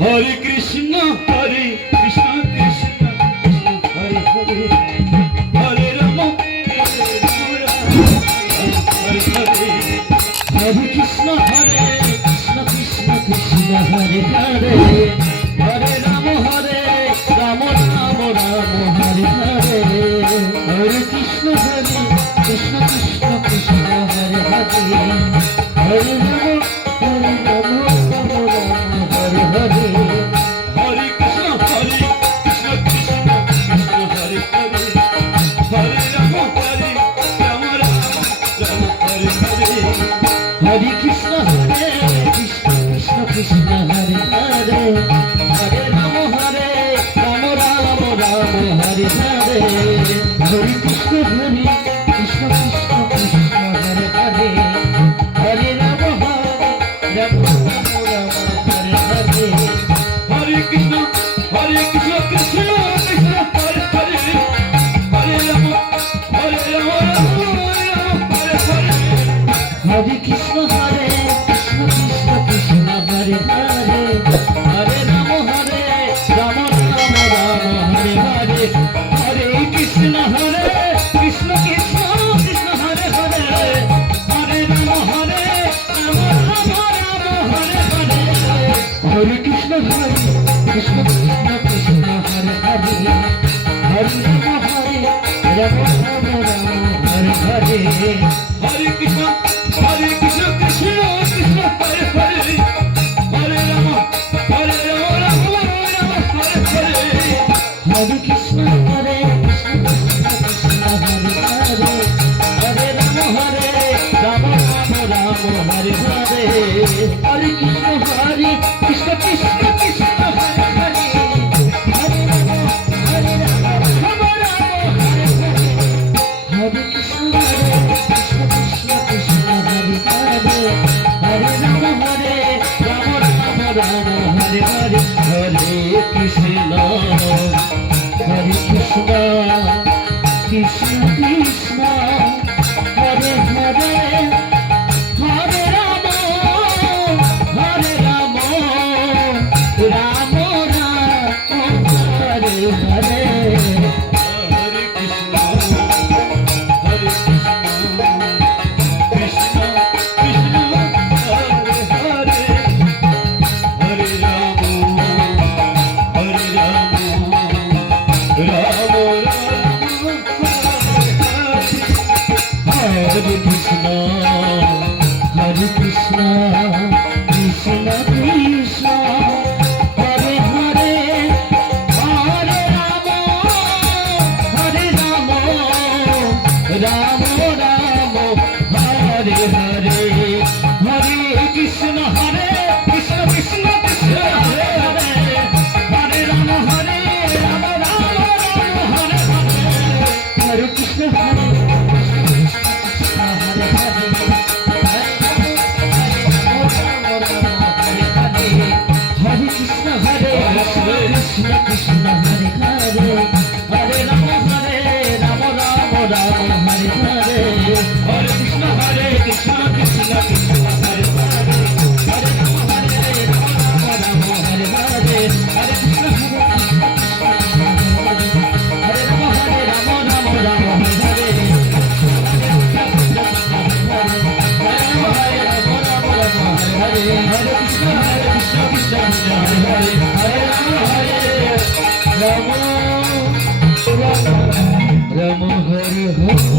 Hare Krishna Krishna Krishna Krishna Hare Hare Hare Ram Hare Hare Hare Krishna Krishna Krishna Krishna Hare Hare Hare Ram Ram Ram Hare Hare Hare Krishna Krishna Krishna Krishna Hare Hare Hare Ram Hare Hare Hare Krishna Krishna Krishna Krishna Hare Hare Hare Ram Ram Ram Hare Hare Hare Krishna Krishna Krishna Krishna Hare Hare Hare Ram Ram Ram Hare Hare Hare Krishna Krishna Krishna Krishna Hare Hare Hare Ram Ram Ram Hare Hare Hare Krishna Krishna Krishna Hare Hare Hare Ram Ram Ram Hare Hare Hare Krishna Krishna Krishna Krishna Hare Hare Hare Ram Ram Ram Hare Hare Hare Krishna Krishna Krishna Krishna Hare Hare Hare Ram Ram Ram Hare Hare Hare Krishna Krishna Krishna Krishna Hare Hare Hare Ram Ram Ram Hare Hare Hare Krishna Krishna Krishna Hare Hare Hare Ram Ram Hare Hare Hare Krishna Krishna Krishna Hare Hare Hare Ram Ram Ram Hare Hare Hare Krishna Krishna Krishna Krishna Hare Hare Hare Ram Ram Hare Hare Hare Krishna Krishna Krishna Krishna Hare Hare Hare Ram Ram Ram Hare Hare Hare Krishna Krishna Krishna Hare Hare Hare Ram Ram Ram Hare Hare Hare Krishna Krishna Krishna Hare Hare Hare Ram Ram Hare Krishna Krishna Krishna Krishna Hare Hare Hare Ram Ram Ram Hare Hare Hare Krishna Krishna Krishna Krishna Hare Hare Hare Ram Ram Hare Hare Hare Krishna Hare Krishna Krishna Krishna Hare Hare Hare Ram Ram Ram Hare Hare Hare Krishna Krishna Krishna Hare Hare Hare Ram Ram Ram Hare Hare Hare Krishna Krishna Krishna Hare Hare Ram Ram Ram Hare Hare Hare Krishna Krishna Hare Hare Hare Ram Ram Ram Hare Hare